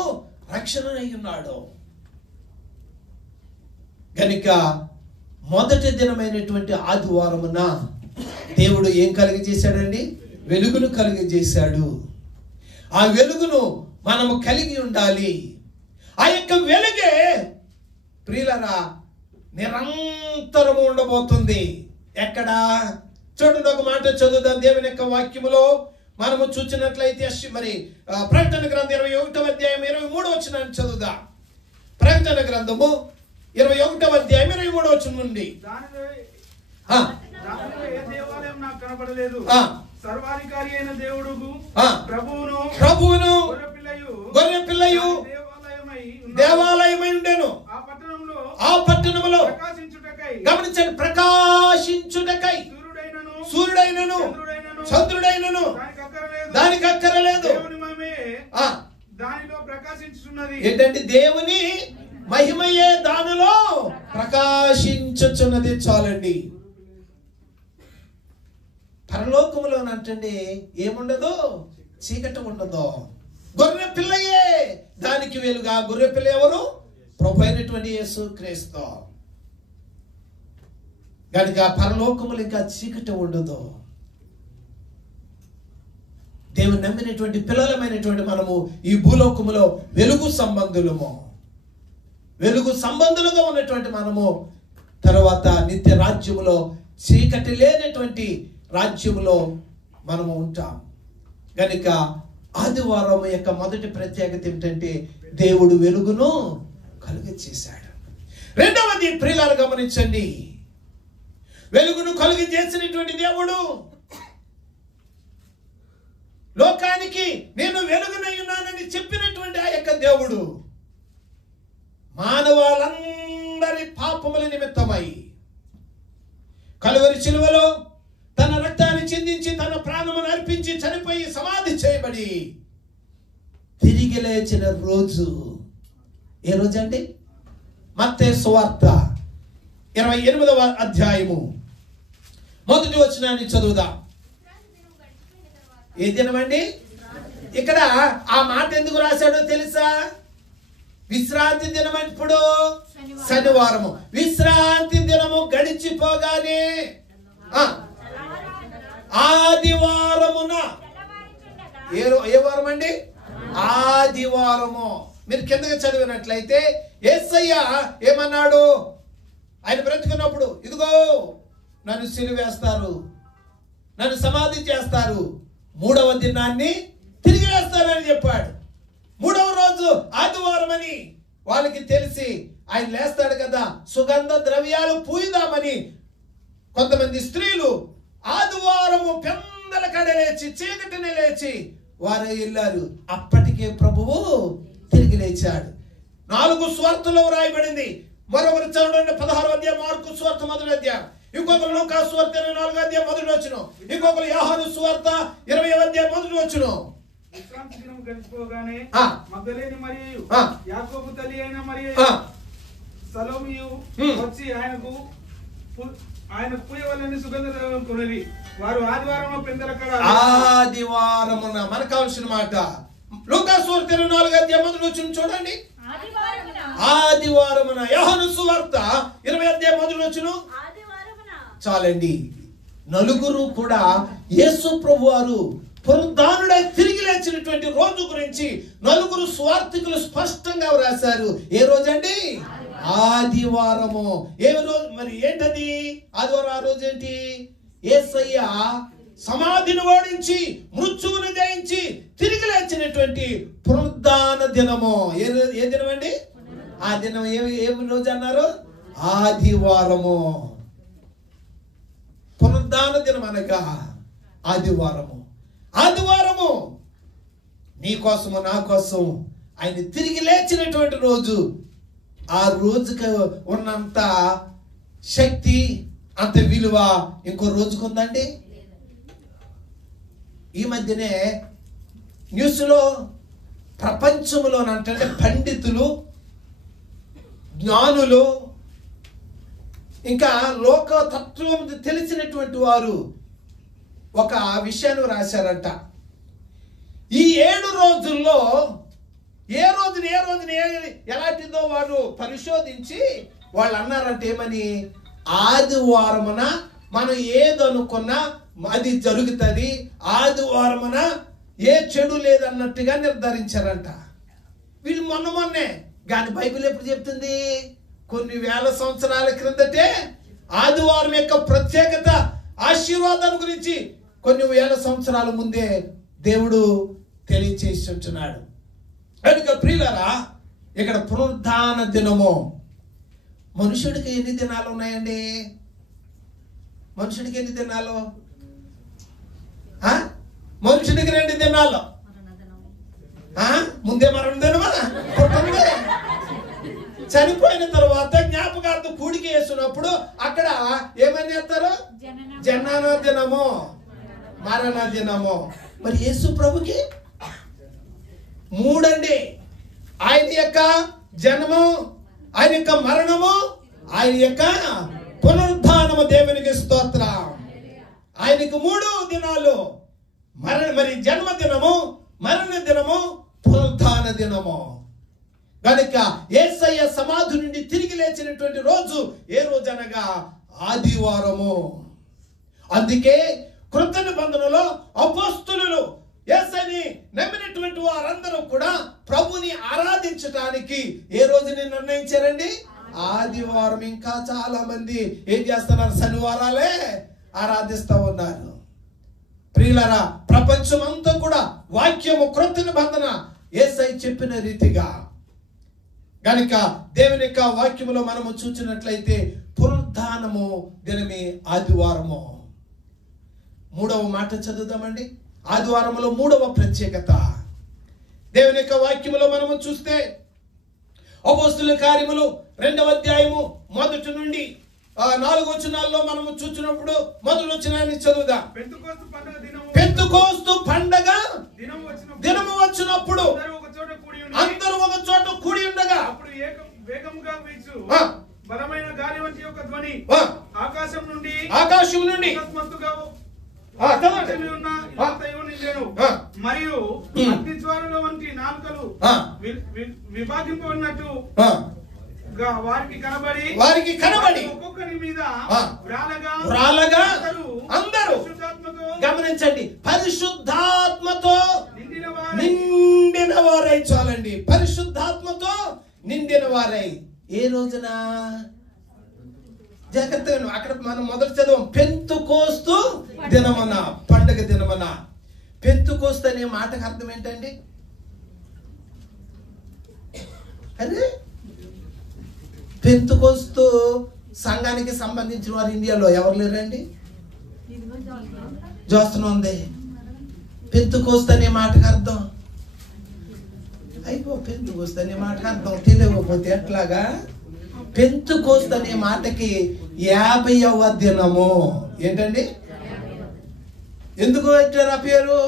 రక్షణ అయి ఉన్నాడు. కనుక మొదటి దినమైనటువంటి ఆదివారమున దేవుడు ఏం కలిగజేశాడండి? వెలుగును కలిగజేశాడు. ఆ వెలుగును మనము కలిగి ఉండాలి. ఆ యొక్క వెలుగే ప్రియులరా నిరంతరము ఉండబోతుంది. ఎక్కడ? చూడండి, ఒక మాట చదువుదాం. దేవుని యొక్క వాక్యములో మనము చూసినట్లయితే మరి ప్రకటన గ్రంథం 21వ అధ్యాయం 23వ వచనాన్ని చదువుదాం. ప్రకటన గ్రంథము 21వ అధ్యాయం 23వ వచనం నుండి. దానిలో ఏ దేవాలయం నాకు కనబడలేదు, సర్వాధికారి అయిన దేవుడు ప్రభువును గొర్రె పిల్లయు దేవాలయమై ఉండెను. ఆ పట్టణములో గమనించండి, ప్రకాశించుటకై సూర్యుడైనను చంద్రుడైనను దానికి అక్కరలేదు. దానిలో ప్రకాశించుచున్నది. ఏంటంటే దేవుని మహిమయే దానిలో ప్రకాశించుచున్నది. చాలండి. పరలోకములోనంటండి ఏముండదు? చీకటి ఉండదు. గొర్రె పిల్లయే దానికి వెలుగా. గొర్రె పిల్ల ఎవరు? ప్రభు అయినటువంటి యేసు క్రీస్తు. కనుక పరలోకములు ఇంకా చీకటి ఉండదు. దేవుని నమ్మినటువంటి పిల్లలమైనటువంటి మనము ఈ భూలోకములో వెలుగు సంబంధులుగా ఉన్నటువంటి మనము తర్వాత నిత్య రాజ్యములో చీకటి లేనటువంటి రాజ్యములో మనము ఉంటాం. కనుక ఆదివారం యొక్క మొదటి ప్రత్యేకత ఏమిటంటే దేవుడు వెలుగును కలుగజేశాడు. రెండవది ప్రియులారా గమనించండి, వెలుగును కలుగజేసినటువంటి దేవుడు లోకానికి నేను వెలుగునై ఉన్నానని చెప్పినటువంటి ఆ యొక్క దేవుడు మానవాళందరి పాపముల నిమిత్తమై కలువరి శిలువలో తన రక్తాన్ని చిందించి తన ప్రాణమును అర్పించి చనిపోయి సమాధి చేయబడి తిరిగి లేచిన రోజు ఏ రోజు అండి? మత్తయి సువార్త 28వ అధ్యాయము మొదటి వచనాన్ని చదువుదాం. ఏ దినమండి? ఇక్కడ ఆ మాట ఎందుకు రాశాడో తెలుసా? విశ్రాంతి దినం ఇప్పుడు శనివారము. విశ్రాంతి దినము గడిచిపోగానే ఆదివారమున ఏ వారం అండి? ఆదివారము. మీరు కిందగా చదివినట్లయితే యేసయ్య ఏమన్నాడు? ఆయన బ్రతుకున్నప్పుడు, ఇదిగో నన్ను సిలువేస్తారు, నన్ను సమాధి చేస్తారు, 3వ దినాన్ని తిరిగి వేస్తారని చెప్పాడు. 3వ రోజు ఆదివారం అని వాళ్ళకి తెలిసి ఆయన లేస్తాడు కదా, సుగంధ ద్రవ్యాలు పూయిదామని కొంతమంది స్త్రీలు ఆదివారము పెందల కడ లేచి చీకటిని లేచి వారు వెళ్ళారు. అప్పటికే ప్రభువు తిరిగి లేచాడు. 4 సువార్తలో రాయబడింది. మరొకరు చదవండి 16వ అధ్యాయం మార్కు సువార్త 1వ అధ్యాయం, ఇంకొకరు లూకా సువార్త 24వ అధ్యాయం 1వ వచనం, ఇంకొకరు యోహాను సువార్త 20వ అధ్యాయం 1వ వచనం. విశ్రాంతి దినం గడిచిపోగానే మగ్దలేని మరియు యాకోబు తల్లి అయిన మరియు సలోమియు వచ్చి ఆయనకు పూయవలని సుగంధ ద్రవ్యం కొనిరి. వారు ఆదివారం పెద్దల కడ ఆదివారమున మనకు కావాల్సిన మాట లూకాసు 24:1 చూడండి. ఆదివారమున యోహాను సువార్త 20:1 చాలండి. నలుగురు కూడా యేసు ప్రభువారు పునరుద్ధానుడై తిరిగి లేచినటువంటి రోజు గురించి నలుగురు స్వార్థికులు స్పష్టంగా రాశారు. ఏ రోజండి? ఆదివారము. ఏ రోజు మరి ఏంటది ఆదివారం? ఆ రోజు ఏంటి? యేసయ్య సమాధిని ఓడించి మృత్యువును జయించి తిరిగి లేచినటువంటి పునరుద్ధాన దినము. ఏ దినం అండి? ఆ దినం ఏమి రోజు అన్నారు? ఆదివారము. పునరుద్ధాన దినం అనగా ఆదివారము. ఆదివారము నీ కోసము నా కోసం ఆయన తిరిగి లేచినటువంటి రోజు. ఆ రోజుకు ఉన్నంత శక్తి అంత విలువ ఇంకో రోజుకు ఉందండి? ఈ మధ్యనే న్యూస్లో ప్రపంచంలోనంటే పండితులు, జ్ఞానులు, ఇంకా లోక తత్వం తెలిసినటువంటి వారు ఒక విషయాన్ని రాశారంట. ఈ 7 రోజుల్లో ఏ రోజుని ఎలాంటిదో వారు పరిశోధించి వాళ్ళు అన్నారంటే ఏమని, ఆదివారమున మనం ఏదనుకున్నా అది జరుగుతుంది, ఆదివారమున ఏ చెడు లేదన్నట్టుగా నిర్ధారించారంట. వీళ్ళు మొన్నే కానీ బైబిల్ ఎప్పుడు చెప్తుంది? కొన్ని వేల సంవత్సరాల క్రిందటే ఆదివారం యొక్క ప్రత్యేకత, ఆశీర్వాదం గురించి కొన్ని వేల సంవత్సరాల ముందే దేవుడు తెలియచేసి ఉంటున్నాడు. కనుక ప్రియులారా, ఇక్కడ పునరుద్ధాన దినము. మనుషుడికి ఎన్ని దినాలు ఉన్నాయండి? మనుషుడికి ఎన్ని దినాలు? మనుషుడికి 2 దినాలు. ముందే మరణ దినమా? చనిపోయిన తర్వాత జ్ఞాపకార్థం కూడికి వేసినప్పుడు అక్కడ ఏమని చేస్తారు? జనన దినము, మరణ దినము. మరి యేసు ప్రభుకి 3 అండి. ఆయన యొక్క జన్మము, ఆయన యొక్క మరణము, ఆయన యొక్క పునరుద్ధానము. దేవునికి స్తోత్రం. ఆయనకు 3 దినాలు. మరి జన్మదినము, మరణ దినము, పునరుద్ధాన దినము. కనుక యేసయ్య సమాధి నుండి తిరిగి లేచినటువంటి రోజు ఏ రోజు అనగా ఆదివారము. అందుకే కృత నిబంధనలో అపోస్తలులు యేసయ్యని నమ్మినటువంటి వారందరూ కూడా ప్రభుని ఆరాధించడానికి ఏ రోజుని నిర్ణయించారండి? ఆదివారం. ఇంకా చాలా మంది ఏం చేస్తున్నారు? శనివారాలే ఆరాధిస్తూ ఉన్నారు. ప్రియులారా, ప్రపంచం అంతా కూడా వాక్యము కృత నిబంధన యేసయ్య చెప్పిన రీతిగా. కనుక దేవుని యొక్క వాక్యములో మనము చూసినట్లయితే పునరుద్ధానము దినమే ఆదివారము. 3వ మాట చదువుదామండి. ఆదివారములో 3వ ప్రత్యేకత దేవుని యొక్క వాక్యములో మనము చూస్తే అపోస్తలుల కార్యములు 2వ అధ్యాయము 1 నుండి 4 వచనాల్లో మనము చూసినప్పుడు 1వ వచనాన్ని చదువుదాం. పెంతెకోస్తు పండగ దినము వచ్చినప్పుడు అందరూ ఒక చోట కూడి ఉండగా వేగముగా వీచు బలమైన గాలి వంటి ఒక ధ్వని ఆకాశం నుండి మరియు అగ్ని జ్వాలల వంటి నాలుకలు విభాగింపబడినట్టు వారికి కనబడి ఒక్కొక్కరి మీద వ్రాలగా అందరూ గమనించండి, పరిశుద్ధాత్మతో నిండిన వారై. చాలండి, పరిశుద్ధాత్మతో నిండిన వారై. ఏ రోజున? జాగ్రత్తగా అక్కడ మనం మొదటి చదవం. పెంతెకోస్తు దినమున, పండగ దినమున. పెంతెకోస్తు అనే మాటకు అర్థం ఏంటండి? అదే పెంతెకోస్తు సంఘానికి సంబంధించిన వారు ఇండియాలో ఎవరు లేరండి? జోస్తన ఉంది. పెంతెకోస్తు అనే మాటకు అర్థం పెంతెకోస్తు అనే మాటకు అర్థం తెలియకపోతే ఎట్లాగా? పెంతెకోస్తు అనే మాటకి 50వ దినము. ఏంటండి? ఎందుకు పెట్టారు ఆ పేరు?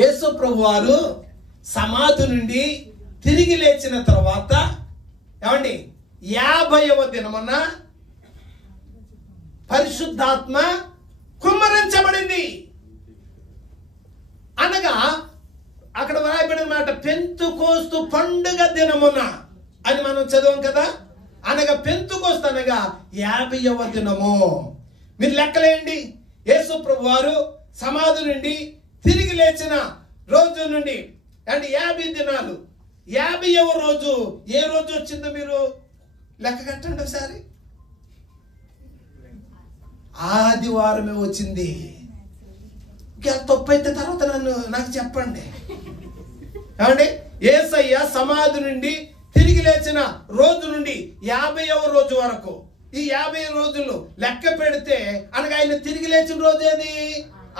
యేసు ప్రభువారు సమాధి నుండి తిరిగి లేచిన తర్వాత ఏమండి 50వ దినమున పరిశుద్ధాత్మ కుమ్మరించబడింది అనగా అక్కడ వ్రాయబడిన మాట పెంతుకోస్తు పండుగ దినమున అని మనం చదవం కదా. అనగా పెంతుకోస్తు అనగా 50వ దినము. మీరు లెక్కలేండి, యేసు ప్రభువారు సమాధి నుండి తిరిగి లేచిన రోజు నుండి అంటే 50 దినాలు, 50వ రోజు ఏ రోజు వచ్చిందో మీరు లెక్క కట్టండి ఒకసారి. ఆదివారమే వచ్చింది. ఇంకా తప్పు అయితే తర్వాత నాకు చెప్పండి. ఏమండి, యేసయ్య సమాధి నుండి తిరిగి లేచిన రోజు నుండి 50వ రోజు వరకు ఈ 50 రోజులు లెక్క పెడితే అనగా ఆయన తిరిగి లేచిన రోజు ఏది?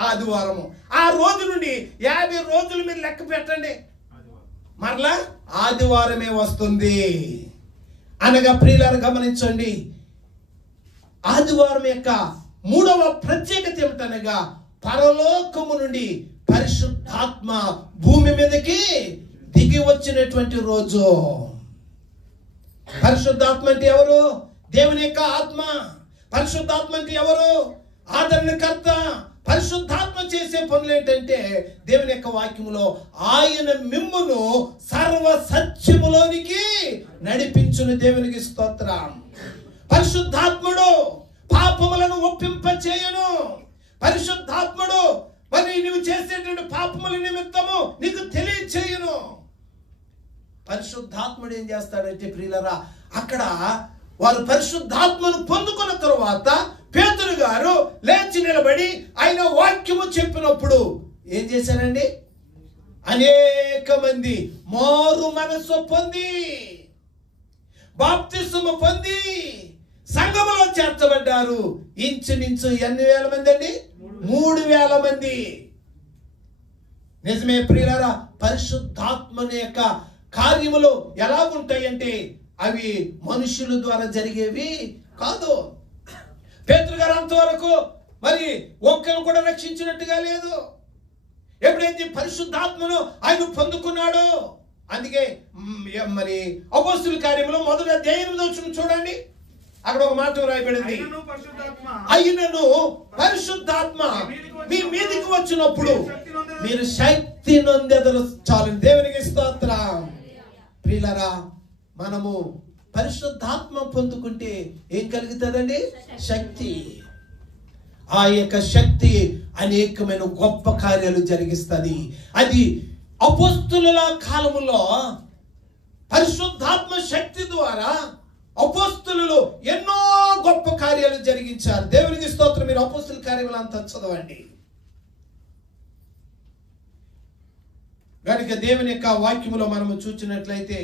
ఆదివారము. ఆ రోజు నుండి 50 రోజులు మీరు లెక్క పెట్టండి, మరలా ఆదివారమే వస్తుంది. అనగా ప్రియులారా గమనించండి, ఆదివారం యొక్క 3వ ప్రత్యేకత ఏమిటనగా పరలోకము నుండి పరిశుద్ధాత్మ భూమి మీదకి దిగి వచ్చినటువంటి రోజు. పరిశుద్ధాత్మ అంటే ఎవరు? దేవుని యొక్క ఆత్మ. పరిశుద్ధాత్మ అంటే ఎవరు? ఆదరణకర్త. పరిశుద్ధాత్మ చేసే పనులు ఏంటంటే దేవుని యొక్క వాక్యములో ఆయన మిమ్మును సర్వ సత్యములోనికి నడిపించును. దేవునికి స్తోత్రం. పరిశుద్ధాత్ముడు పాపములను ఒప్పింపచేయును. పరిశుద్ధాత్ముడు మరి నువ్వు చేసేటువంటి పాపముల నిమిత్తము నీకు తెలియచేయును. పరిశుద్ధాత్ముడు ఏం చేస్తాడంటే ప్రియులరా, అక్కడ వారు పరిశుద్ధాత్మను పొందుకున్న తరువాత పేతురు గారు లేచి నిలబడి ఆయన వాక్యము చెప్పినప్పుడు ఏం చేశారండి? అనేక మంది మారు మనసు పొంది బాప్తిస్మము పొంది సంఘములో చేర్చబడ్డారు. ఇంచుమించు ఎన్ని వేల మంది అండి? 3,000 మంది. నిజమే ప్రియులారా, పరిశుద్ధాత్మని యొక్క కార్యములు ఎలా ఉంటాయంటే అవి మనుషుల ద్వారా జరిగేవి కాదు. పేతురు గారు అంతవరకు మరి ఒక్కరు కూడా రక్షించినట్టుగా లేదు. ఎప్పుడైతే పరిశుద్ధాత్మను ఆయన పొందుకున్నాడో, అందుకే మరి అపోస్తుల కార్యములో 1వ అధ్యాయం చూడండి, అక్కడ ఒక మాట రాయబడింది, అయినను పరిశుద్ధాత్మ మీ మీదికి వచ్చినప్పుడు మీరు శక్తి నొందెదరు చాలు. దేవునికి స్తోత్రం. ప్రియులారా, మనము పరిశుద్ధాత్మ పొందుకుంటే ఏం కలుగుతుందండి? శక్తి. ఆ యొక్క శక్తి అనేకమైన గొప్ప కార్యాలు జరిగిస్తుంది. అది అపోస్తుల కాలములో పరిశుద్ధాత్మ శక్తి ద్వారా అపోస్తులు ఎన్నో గొప్ప కార్యాలు జరిగించారు. దేవునికి స్తోత్రం. మీరు అపోస్తుల కార్యములు అంతా చదవండి. కనుక దేవుని యొక్క వాక్యములో మనము చూసినట్లయితే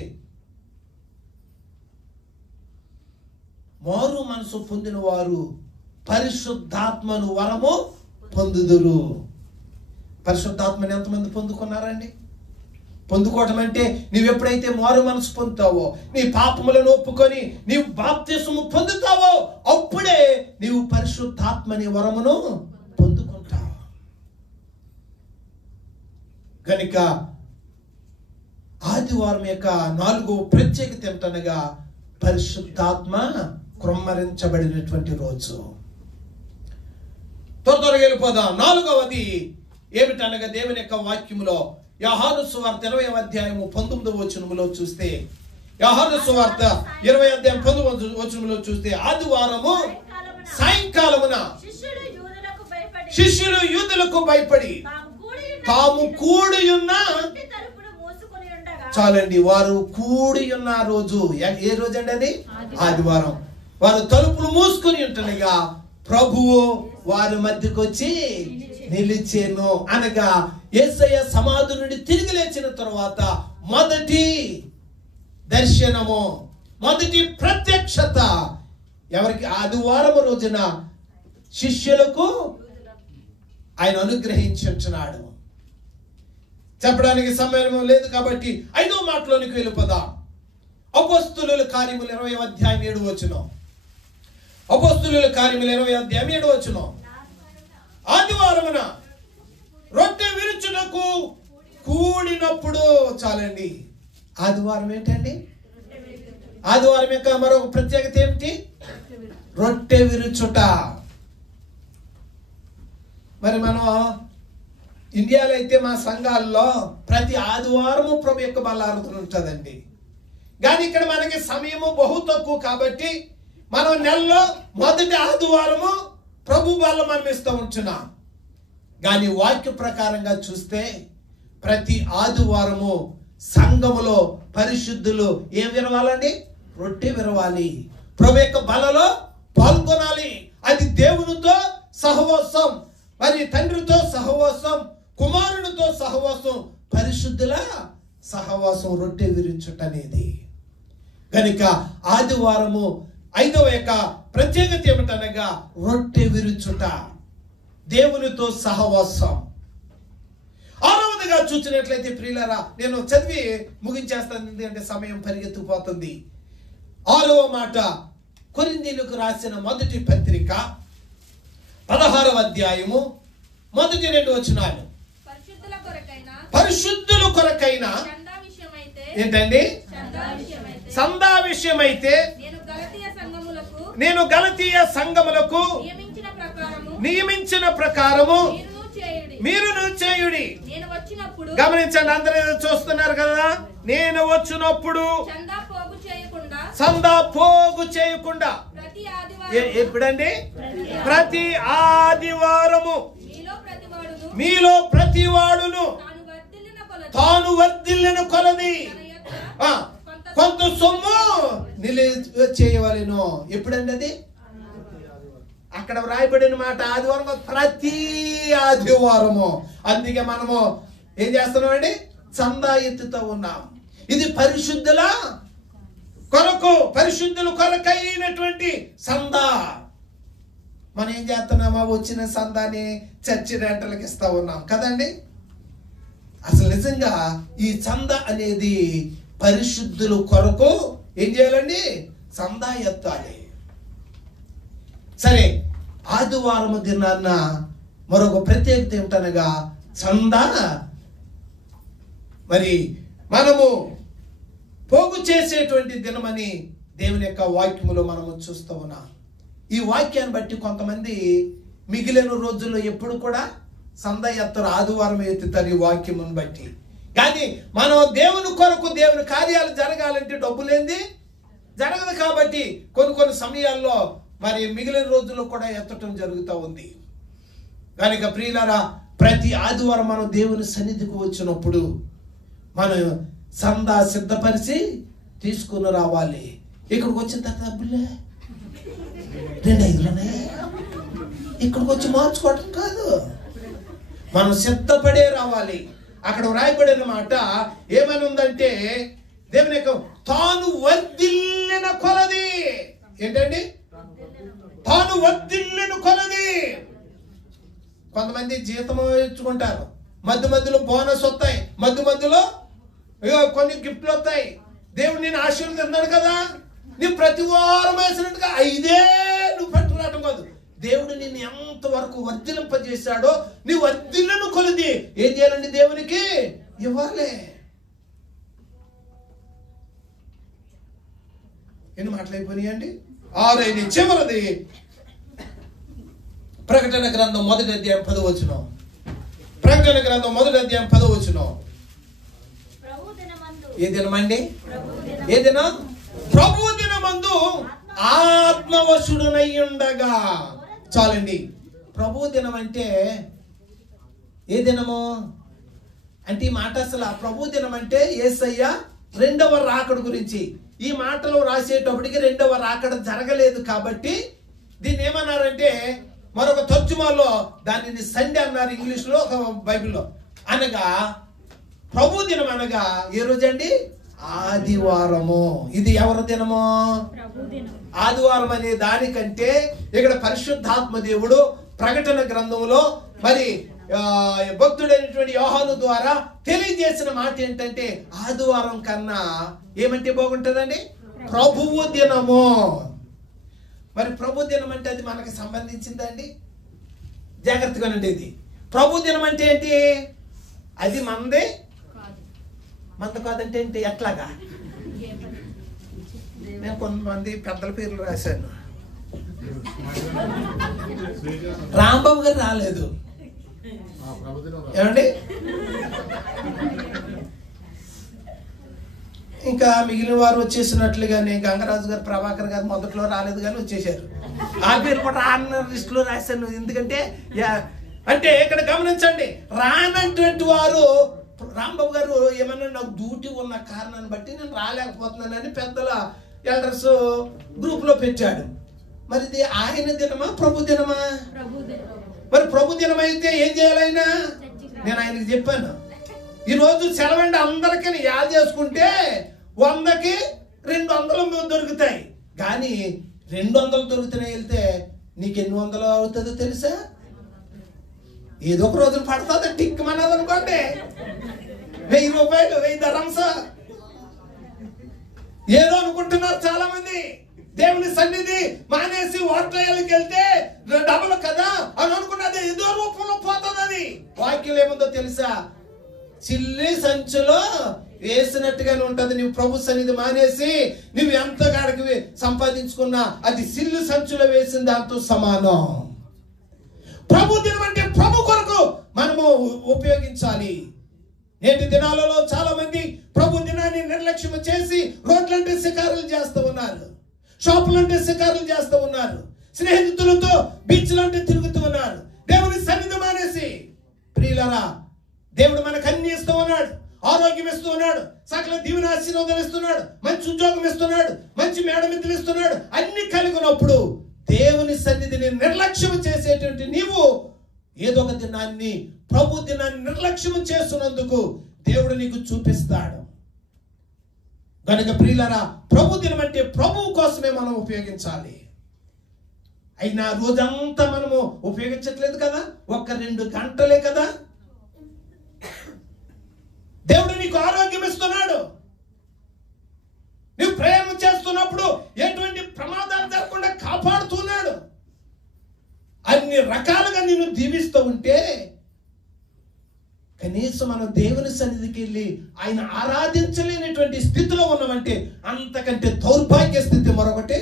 మారు మనసు పొందిన వారు పరిశుద్ధాత్మను వరము పొందుదురు. పరిశుద్ధాత్మని ఎంతమంది పొందుకున్నారండి? పొందుకోవటం అంటే నీవు ఎప్పుడైతే మారు మనసు పొందుతావో, నీ పాపములను ఒప్పుకొని నీవు బాప్తిస్మము పొందుతావో అప్పుడే నీవు పరిశుద్ధాత్మని వరమును పొందుకుంటావు. కనుక ఆదివారం యొక్క 4వ ప్రత్యేకత ఏమిటనగా పరిశుద్ధాత్మ కుమ్మరించబడినటువంటి రోజు. త్వరగా వెళ్ళిపోదాం. 4వది ఏమిటనగా దేవుని యొక్క వాక్యములో యోహాను సువార్త 20వ అధ్యాయము 19వ వచనములో చూస్తే, యోహాను సువార్త 20వ అధ్యాయం 19వ వచనములో చూస్తే, ఆదివారము సాయంకాలమున శిష్యులు యూదులకు భయపడి తాము కూడి ఉన్న, చాలండి, వారు కూడి ఉన్న రోజు ఏ రోజు అండి? అది ఆదివారం. వారు తలుపులు మూసుకొని ఉంటుండగా ప్రభువు వారి మధ్యకు వచ్చి నిలిచేను. అనగా యేసయ్య సమాధి నుండి తిరిగి లేచిన తర్వాత మొదటి దర్శనము, మొదటి ప్రత్యక్షత ఎవరికి? ఆదివారం రోజున శిష్యులకు ఆయన అనుగ్రహించి ఉంటున్నాడు. చెప్పడానికి సమయం లేదు కాబట్టి 5వ మాటలోనికి వెళ్ళిపోదాం. అపోస్తులుల కార్యములు 20వ అధ్యాయం 7వ వచనం. అపోస్తులుల కార్యములు 20వ అధ్యాయం 7వ వచనం. ఆదివారమున రొట్టె విరుచుటకు కూడినప్పుడు చాలండి. ఆదివారం ఏంటండి? ఆదివారం యొక్క మరొక ప్రత్యేకత ఏమిటి? రొట్టె విరుచుట. మరి మనం ఇండియాలో అయితే మా సంఘాల్లో ప్రతి ఆదివారము ప్రభు యొక్క బలారాధన ఉంటుందండి. కానీ ఇక్కడ మనకి సమయము బహు తక్కువ కాబట్టి మనం నెలలో మొదటి ఆదివారము ప్రభు బల్ల మనం ఇస్తూ ఉంటున్నాం. కానీ వాక్య ప్రకారంగా చూస్తే ప్రతి ఆదివారము సంఘములో పరిశుద్ధులు ఏం విరవాలండి? రొట్టె విరవాలి. ప్రభు యొక్క బలలో పాల్గొనాలి. అది దేవునితో సహవాసం, మరి తండ్రితో సహవాసం, కుమారునితో సహవాసం, పరిశుద్ధుల సహవాసం, రొట్టె విరుచుట అనేది. కనుక ఆదివారము 5వ యొక్క ప్రత్యేకత ఏమిటనగా రొట్టె విరుచుట, దేవునితో సహవాసం. 6వదిగా చూసినట్లయితే ప్రియులారా, నేను చదివి ముగించేస్తాను ఎందుకంటే సమయం పరిగెత్తుకుపోతుంది. 6వ మాట కొరింథీయులకు రాసిన మొదటి పత్రిక 16వ అధ్యాయము మొదటి 2 వచనాలు. పరిశుద్ధుల కొరకైన ఏంటండి? సందా విషయమైతే నేను గలతీయ సంఘములకు నియమించిన ప్రకారము మీరును చేయుడి. గమనించండి, అందరూ చూస్తున్నారు కదా. నేను వచ్చినప్పుడు సందా పోగు చేయకుండా ఎప్పుడండి? ప్రతి ఆదివారము మీలో ప్రతి వాడును తాను వర్ధిల్లిన కొలది కొంత సొమ్ము చేయవలెను. ఎప్పుడండి అది? అక్కడ వ్రాయబడిన మాట ఆదివారం, ప్రతి ఆదివారము. అందుకే మనము ఏం చేస్తున్నామండి? చందా ఎత్తుతూ ఉన్నాం. ఇది పరిశుద్ధుల కొరకు, పరిశుద్ధుల కొరకైనటువంటి సందా. మనం ఏం చేస్తున్నామా? వచ్చిన సందాన్ని చర్చి రెంటలకు ఇస్తా ఉన్నాం కదండి. అసలు నిజంగా ఈ చందా అనేది పరిశుద్ధుల కొరకు ఏం చేయాలండి? చందా ఎత్తాలి. సరే, ఆదివారము దినాన్న మరొక ప్రత్యేకత ఏమిటనగా చందా మరి మనము పోగు చేసేటువంటి దినమని దేవుని యొక్క వాక్యములో మనము చూస్తూ ఉన్నాం. ఈ వాక్యాన్ని బట్టి కొంతమంది మిగిలిన రోజుల్లో ఎప్పుడు కూడా సందా ఎత్తరు, ఆదివారం ఎత్తుతారు ఈ వాక్యమును బట్టి. కానీ మనం దేవుని కొరకు దేవుని కార్యాలు జరగాలంటే డబ్బులేంది జరగదు. కాబట్టి కొన్ని సమయాల్లో మరి మిగిలిన రోజుల్లో కూడా ఎత్తటం జరుగుతూ ఉంది. కనుక ప్రియులారా, ప్రతి ఆదివారం మనం దేవుని సన్నిధికి వచ్చినప్పుడు మనం సందా సిద్ధపరిచి తీసుకుని రావాలి. ఇక్కడికి వచ్చిన తర్వాత డబ్బులే 2,500 ఇక్కడికి వచ్చి మార్చుకోవటం కాదు, మనం సిద్ధపడే రావాలి. అక్కడ వ్రాయబడిన మాట ఏమని ఉందంటే దేవుని యొక్క తాను వర్ధిల్లిన కొలది. ఏంటండి? తాను వర్ధిల్లిన కొలది. కొంతమంది జీతం ఇచ్చుకుంటారు, మధ్యలో బోనస్ వస్తాయి, మధ్యలో కొన్ని గిఫ్ట్లు వస్తాయి. దేవుడు నేను ఆశీర్వదిస్తున్నాడు కదా, నీ ప్రతి వారం వేసినట్టుగా 5 నువ్వు పట్టుకురావటం కాదు. దేవుడు నిన్ను ఎంతవరకు వర్ధిలింపజేశాడో నీ వర్ధిల్లను కొలది ఏం చేయాలండి? దేవునికి ఇవ్వాలి. ఎన్ని మాటలైపోయినాయండి? 6 చివరిది ప్రకటన గ్రంథం 1వ అధ్యాయం 10వ వచనం. ప్రకటన గ్రంథం 1వ అధ్యాయం 10వ వచనం. ఏ దినమండి? ఏ దినం? ప్రభు దినమందు ఆత్మవశుడునై ఉండగా. చాలండి. ప్రభు దినం అంటే ఏ దినము అంటే ఈ మాట అసలు ప్రభు దినం అంటే యేసయ్య 2వ రాకడ గురించి. ఈ మాటలు రాసేటప్పటికి 2వ రాకడ జరగలేదు కాబట్టి దీన్ని ఏమన్నారంటే మరొక తర్జుమాలో దానిని సండే అన్నారు, ఇంగ్లీష్లో, ఒక బైబిల్లో. అనగా ప్రభు దినం అనగా ఏ రోజు అండి? ఆదివారము. ఇది ఎవరి దినము? ఆదివారం అనే దానికంటే ఇక్కడ పరిశుద్ధాత్మ దేవుడు ప్రకటన గ్రంథంలో మరి భక్తుడైనటువంటి యోహాను ద్వారా తెలియజేసిన మాట ఏంటంటే ఆదివారం కన్నా ఏమంటే బాగుంటుందండి? ప్రభువు దినము. మరి ప్రభు దినం అంటే అది మనకు సంబంధించిందండి? జాగ్రత్తగా ఉండేది. ప్రభు దినం అంటే ఏంటి? అది మనదే మంద కాదంటే ఏంటి? ఎట్లాగా? నేను కొంతమంది పెద్దల పేర్లు రాశాను. రాంబాబు గారు రాలేదు ఏమండి? ఇంకా మిగిలిన వారు వచ్చేసినట్లుగానే గంగరాజు గారు, ప్రభాకర్ గారు మొదట్లో రాలేదు కానీ వచ్చేసారు. ఆ పేరు కూడా రాన్న లిస్టులో రాశాను. ఎందుకంటే అంటే ఇక్కడ గమనించండి, రానటువంటి వారు రాంబాబు గారు ఏమన్నా నాకు డ్యూటీ ఉన్న కారణాన్ని బట్టి నేను రాలేకపోతున్నానని పెద్దల ఎల్డర్స్ గ్రూప్ లో పెట్టాడు. మరి ఇది ఆయన దినమా ప్రభు దినమా? మరి ప్రభు దినం అయితే ఏం చేయాలైనా? నేను ఆయనకి చెప్పాను, ఈరోజు సెలవండి అందరికీ యాద చేసుకుంటే 100కి 200 దొరుకుతాయి. కానీ 200 దొరుకుతున్నాయి వెళ్తే నీకు ఎన్ని వందలు అవుతుందో తెలుసా? ఏదో ఒక రోజు పడుతుంది టిక్ మనది అనుకోండి, 1000 రూపాయలు, 1000 ధరంస ఏదో అనుకుంటున్నారు చాలా మంది. దేవుని సన్నిధి మానేసి వార్తలకి వెళ్తే డబ్బులు కదా అని అనుకున్నది ఏదో రూపంలో పోతుంది. అది వాక్యం ఏముందో తెలుసా? చిల్లి సంచులో వేసినట్టుగానే ఉంటది. నువ్వు ప్రభు సన్నిధి మానేసి నువ్వు ఎంత కాడికి సంపాదించుకున్నా అది సిల్లు సంచులో వేసిన దాంతో సమానం. ప్రభు దినం అంటే ప్రభు కొరకు మనము ఉపయోగించాలి. నేటి దినాలలో చాలా మంది ప్రభు దినాన్ని నిర్లక్ష్యం చేసి రోడ్లంటే శికారులు చేస్తూ ఉన్నారు, షాపులంటే శికారులు చేస్తూ ఉన్నారు, స్నేహితులతో బీచ్లంటే తిరుగుతూ ఉన్నారు. దేవుని సన్నిధి మానేసి, ప్రియులారా, దేవుడు మనకు అన్ని ఇస్తూ ఉన్నాడు, ఆరోగ్యం ఇస్తూ ఉన్నాడు, సకల దీవెన ఆశీర్వాదాలు ఇస్తున్నాడు, మంచి ఉద్యోగం ఇస్తున్నాడు, మంచి మేడమిత్రులు ఇస్తున్నాడు. అన్ని కలిగినప్పుడు దేవుని సన్నిధిని నిర్లక్ష్యం చేసేటువంటి నీవు ఏదో ఒక దినాన్ని, ప్రభు దినాన్ని నిర్లక్ష్యం చేస్తున్నందుకు దేవుడు నీకు చూపిస్తాడు. కనుక ప్రియులారా, ప్రభు దినం అంటే ప్రభువు కోసమే మనం ఉపయోగించాలి. అయినా రోజంతా మనము ఉపయోగించట్లేదు కదా, 1-2 గంటలే కదా. దేవుడు నీకు ఆరోగ్యం ఇస్తున్నాడు. నువ్వు ప్రయాణం చేస్తున్నప్పుడు ఎటువంటి ప్రమాదాలు జరగకుండా కాపాడుతున్నాడు. అన్ని రకాలుగా నిన్ను దీవిస్తూ ఉంటే కనీసం మనం దేవుని సన్నిధికి వెళ్ళి ఆయన ఆరాధించలేనటువంటి స్థితిలో ఉన్నామంటే అంతకంటే దౌర్భాగ్య స్థితి మరొకటి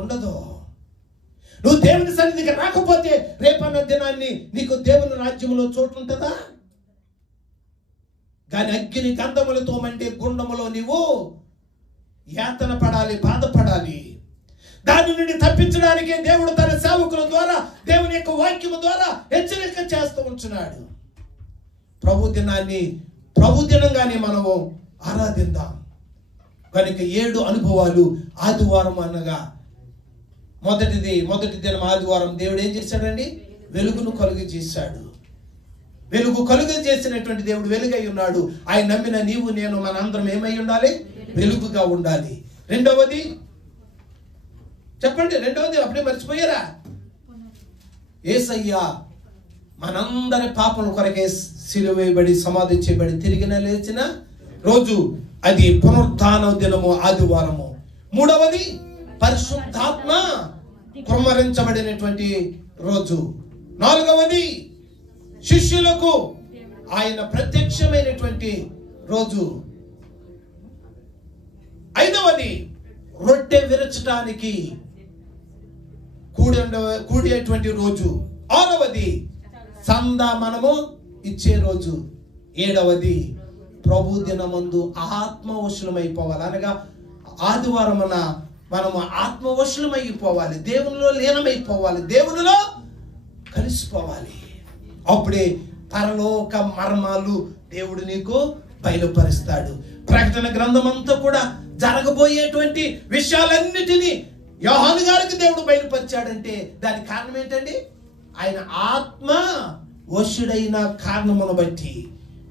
ఉండదు. నువ్వు దేవుని సన్నిధికి రాకపోతే రేపన్న దినాన్ని నీకు దేవుని రాజ్యంలో చోటు ఉంటుందా? కానీ అగ్ని గంధములతో మండే గుండములో నీవు యాతన పడాలి, బాధపడాలి. దాని నుండి తప్పించడానికి దేవుడు తన సేవకుల ద్వారా, దేవుని యొక్క వాక్యము ద్వారా హెచ్చరిక చేస్తూ ఉంటున్నాడు. ప్రభు దినాన్ని ప్రభు దినంగానే మనము ఆరాధిద్దాం. కనుక 7 అనుభవాలు ఆదివారం అనగా మొదటి దినం ఆదివారం దేవుడు ఏం చేశాడండి? వెలుగును కలుగ చేశాడు. వెలుగు కలుగ చేసినటువంటి దేవుడు వెలుగై ఉన్నాడు. ఆయన నమ్మిన నీవు నేను మనందరం ఏమై ఉండాలి? వెలుగుగా ఉండాలి. రెండవది చెప్పండి, రెండవది అప్పుడే మర్చిపోయారా? యేసయ్య మనందరి పాపం కొరకే సిలువ వేయబడి సమాధి చేయబడి తిరిగి లేచిన రోజు, అది పునరుత్థాన దినము ఆదివారము. మూడవది పరిశుద్ధాత్మ కుమ్మరించబడినటువంటి రోజు. నాలుగవది శిష్యులకు ఆయన ప్రత్యక్షమైనటువంటి రోజు. ఐదవది రొట్టె విరచడానికి కూడేటువంటి రోజు. ఆరవది సందా మనము ఇచ్చే రోజు. ఏడవది ప్రభు దినమందు ఆత్మవశులమైపోవాలి. అనగా ఆదివారం మనము ఆత్మవశులమైపోవాలి, దేవునిలో లీనమైపోవాలి, దేవునిలో కలిసిపోవాలి. అప్పుడే పరలోక మర్మాలు దేవుడు నీకు బయలుపరుస్తాడు. ప్రకటన గ్రంథం అంతా కూడా జరగబోయేటువంటి విషయాలన్నిటినీ యోహాను గారికి దేవుడు బయలుపరిచాడంటే దానికి కారణం ఏంటండి? ఆయన ఆత్మ వశుడైన కారణమును బట్టి.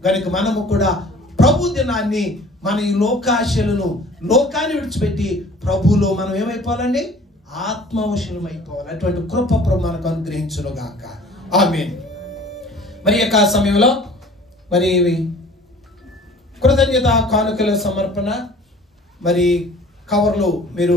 కనుక మనము కూడా ప్రభు దినాన్ని, మన ఈ లోకాశలను, లోకాన్ని విడిచిపెట్టి ప్రభులో మనం ఏమైపోవాలండి? ఆత్మవశులం అయిపోవాలి. అటువంటి కృప ప్రభు మనకు అనుగ్రహించును గాక. ఆమేన్. మరి యొక్క సమయంలో మరి కృతజ్ఞత కానుకల సమర్పణ, మరి కవర్లు మీరు